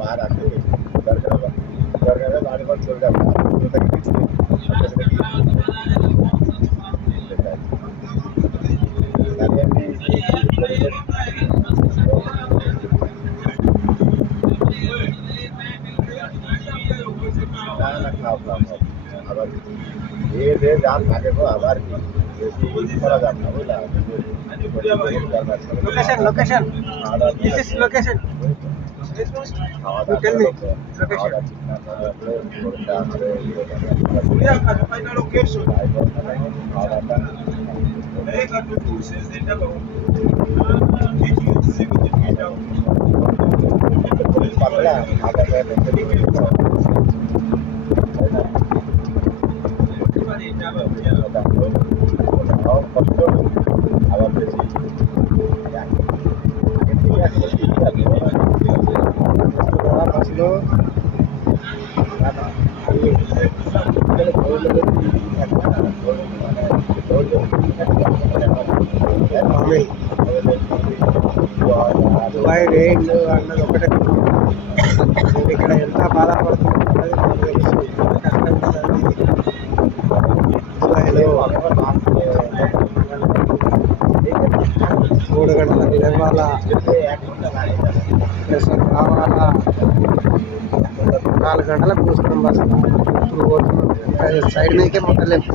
बाहर आते गाड़ी पर चल जाता আবার ধীরে ধীরে যান থাকে তো আবার কি বেশি করা যাবে না বুঝলা location location this is location খাওয়া Tell me. আবার বেশি ছিল దుబాయ్ రేట్లు అన్నది ఒకటే. నేను ఇక్కడ ఎంత బాధపడుతున్నాను దుబాయ్లో 3 గంటల నిలవాలా ప్లస్ రావాలా 4 గంటలకు కూర్చున్నాం బస్. ఇప్పుడు పోతున్నాం సైడ్ మీకే ముట్టలేదు.